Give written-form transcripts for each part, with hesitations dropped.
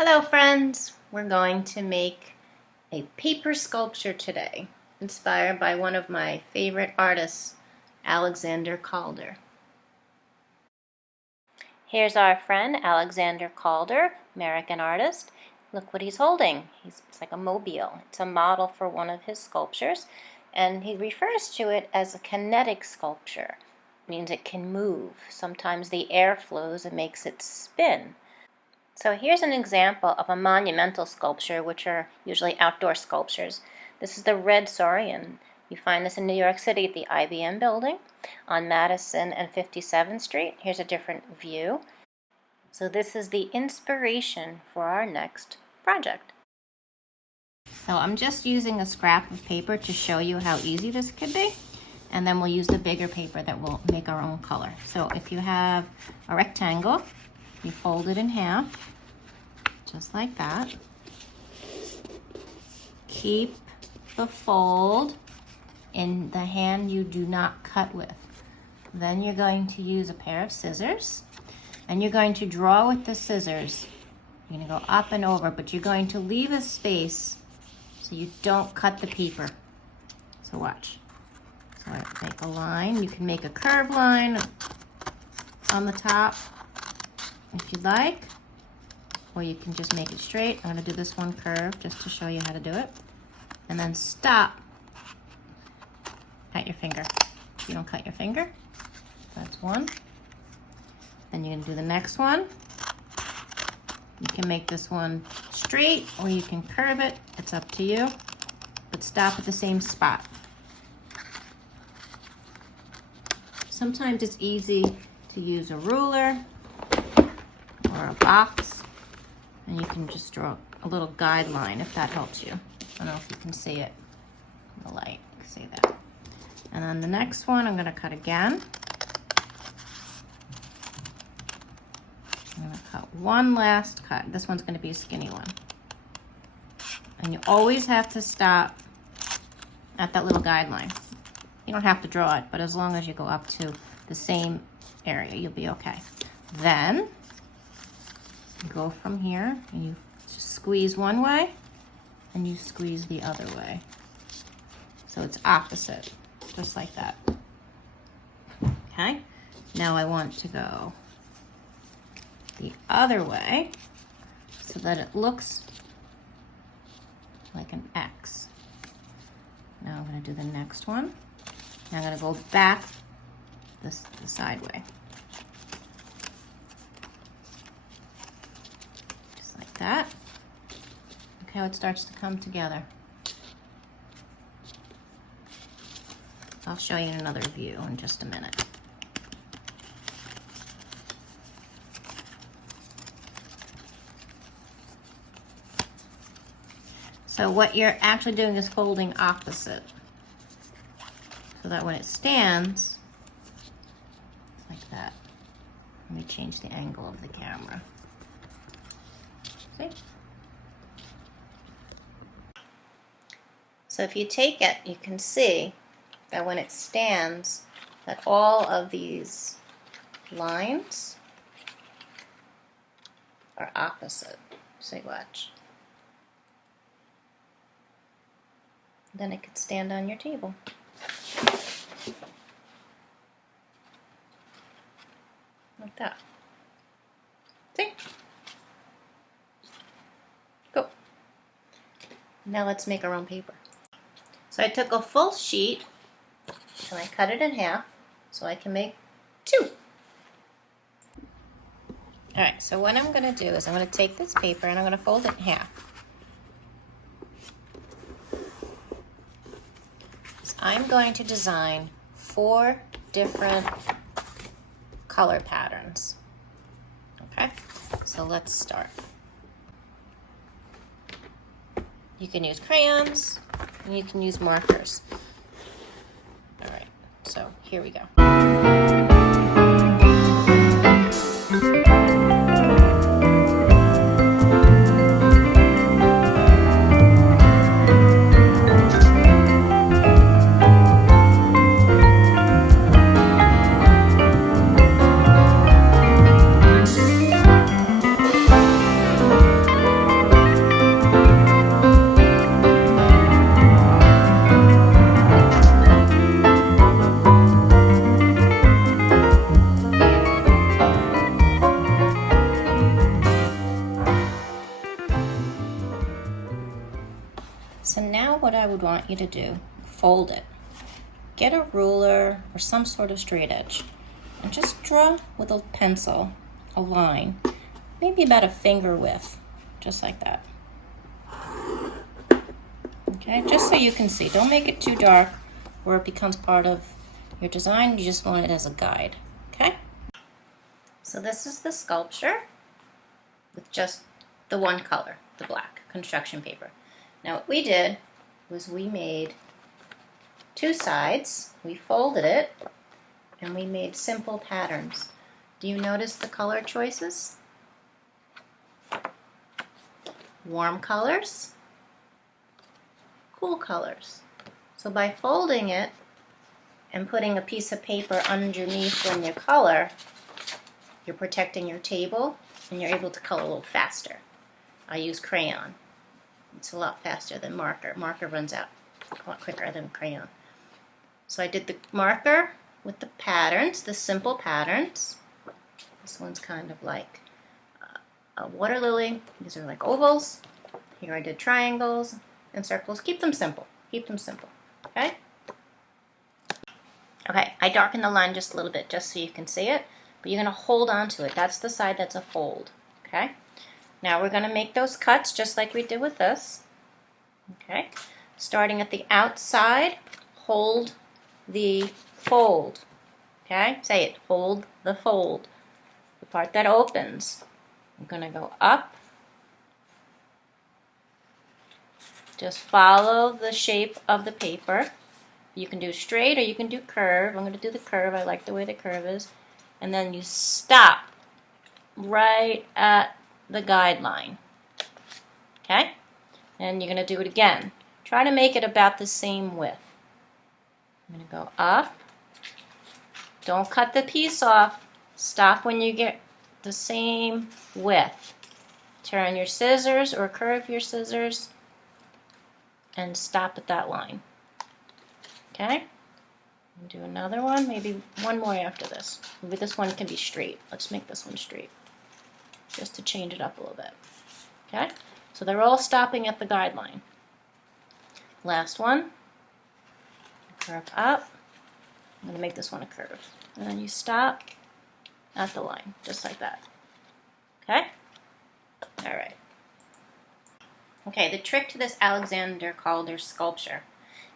Hello friends! We're going to make a paper sculpture today, inspired by one of my favorite artists, Calder. Here's our friend Alexander Calder, American artist. Look what he's holding. It's like a mobile. It's a model for one of his sculptures, and he refers to it as a kinetic sculpture. It means it can move. Sometimes the air flows and makes it spin. So here's an example of a monumental sculpture, which are usually outdoor sculptures. This is the red saurian. You find this in New York City at the IBM building on Madison and 57th Street. Here's a different view. So this is the inspiration for our next project. So I'm just using a scrap of paper to show you how easy this could be. And then we'll use the bigger paper that will make our own color. So if you have a rectangle, you fold it in half, just like that. Keep the fold in the hand you do not cut with. Then you're going to use a pair of scissors, and you're going to draw with the scissors. You're going to go up and over, but you're going to leave a space so you don't cut the paper. So watch. So make a line. You can make a curved line on the top if you'd like, or you can just make it straight. I'm going to do this one curved just to show you how to do it. And then stop at your finger. You don't cut your finger. That's one. Then you're going to do the next one. You can make this one straight or you can curve it. It's up to you. But stop at the same spot. Sometimes it's easy to use a ruler or a box, and you can just draw a little guideline if that helps you. I don't know if you can see it in the light. You can see that. And then the next one, I'm going to cut again. I'm going to cut one last cut. This one's going to be a skinny one. And you always have to stop at that little guideline. You don't have to draw it, but as long as you go up to the same area, you'll be okay. Then you go from here and you just squeeze one way and you squeeze the other way. So it's opposite, just like that. Okay, now I want to go the other way so that it looks like an X. Now I'm going to do the next one. Now I'm going to go back the side way. Just like that. Look how it starts to come together. I'll show you in another view in just a minute. So what you're actually doing is folding opposite, so that when it stands, it's like that. Let me change the angle of the camera. See? So if you take it, you can see that when it stands, that all of these lines are opposite. See, watch. Then it could stand on your table. Like that. See? Go. Now let's make our own paper. So I took a full sheet and I cut it in half so I can make two. Alright, so what I'm going to do is I'm going to take this paper and I'm going to fold it in half. I'm going to design 4 different color patterns. Okay, so let's start. You can use crayons and you can use markers. All right, so here we go. want you to do, fold it. Get a ruler or some sort of straight edge and just draw with a pencil a line, maybe about a finger width, just like that. Okay, just so you can see. Don't make it too dark where it becomes part of your design. You just want it as a guide, okay? So this is the sculpture with just the one color, the black construction paper. Now what we did was we made two sides, we folded it, and we made simple patterns. Do you notice the color choices? Warm colors, cool colors. So by folding it and putting a piece of paper underneath in your color, you're protecting your table and you're able to color a little faster. I use crayon. It's a lot faster than marker. Marker runs out a lot quicker than crayon. So I did the marker with the patterns, the simple patterns. This one's kind of like a water lily. These are like ovals. Here I did triangles and circles. Keep them simple. Keep them simple. Okay? Okay, I darkened the line just a little bit just so you can see it, but you're going to hold on to it. That's the side that's a fold. Okay? Now we're going to make those cuts just like we did with this. Okay? Starting at the outside, hold the fold. Okay? Say it. Hold the fold. The part that opens. I'm going to go up. Just follow the shape of the paper. You can do straight or you can do curve. I'm going to do the curve. I like the way the curve is. And then you stop right at the guideline. Okay? And you're going to do it again. Try to make it about the same width. I'm going to go up. Don't cut the piece off. Stop when you get the same width. Turn your scissors or curve your scissors and stop at that line. Okay? And do another one, maybe one more after this. Maybe this one can be straight. Let's make this one straight, just to change it up a little bit. Okay? So they're all stopping at the guideline. Last one. Curve up. I'm going to make this one a curve. And then you stop at the line, just like that. Okay? All right. Okay, the trick to this Alexander Calder sculpture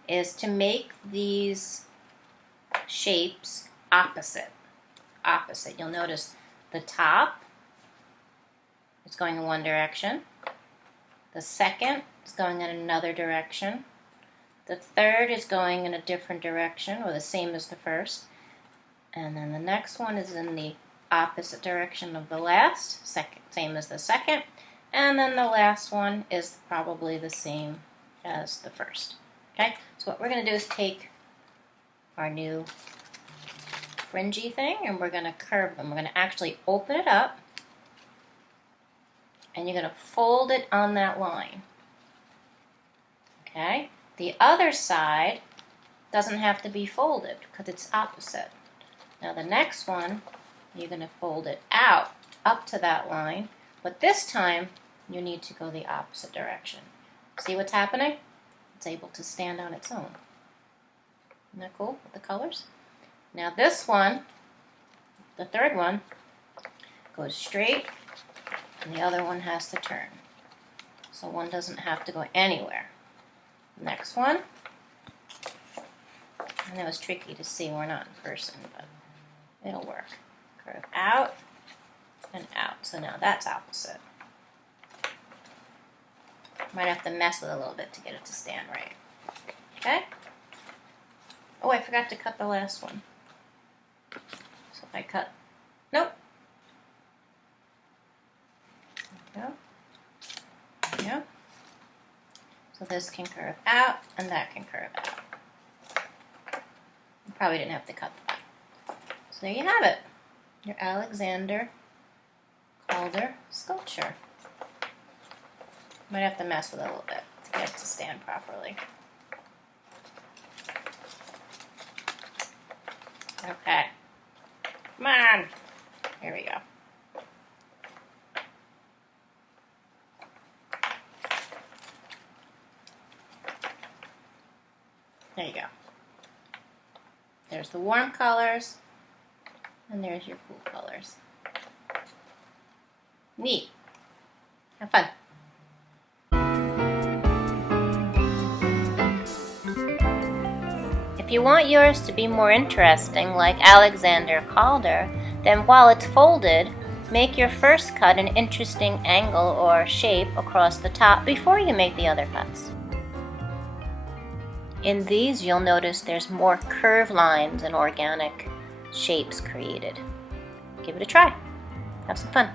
is to make these shapes opposite. Opposite. You'll notice the top is going in one direction. The second is going in another direction. The third is going in a different direction, or the same as the first. And then the next one is in the opposite direction of the last, same as the second. And then the last one is probably the same as the first. Okay, so what we're going to do is take our new fringy thing and we're going to curve them. We're going to actually open it up and you're going to fold it on that line. Okay, the other side doesn't have to be folded because it's opposite. Now the next one, you're going to fold it out up to that line, but this time you need to go the opposite direction. See what's happening? It's able to stand on its own. Isn't that cool with the colors? Now this one, the third one, goes straight and the other one has to turn. So one doesn't have to go anywhere. Next one. I know it's tricky to see, we're not in person, but it'll work. Curve out and out. So now that's opposite. Might have to mess with it a little bit to get it to stand right. Okay? Oh, I forgot to cut the last one. So if I cut, nope. There we go. There we go. So this can curve out and that can curve out. You probably didn't have to cut that. So there you have it. Your Alexander Calder sculpture. Might have to mess with it a little bit to get it to stand properly. Okay. Come on. Here we go. the warm colors, and there's your cool colors. Neat. Have fun. If you want yours to be more interesting, like Alexander Calder, then while it's folded, make your first cut an interesting angle or shape across the top before you make the other cuts. In these, you'll notice there's more curved lines and organic shapes created. Give it a try. Have some fun.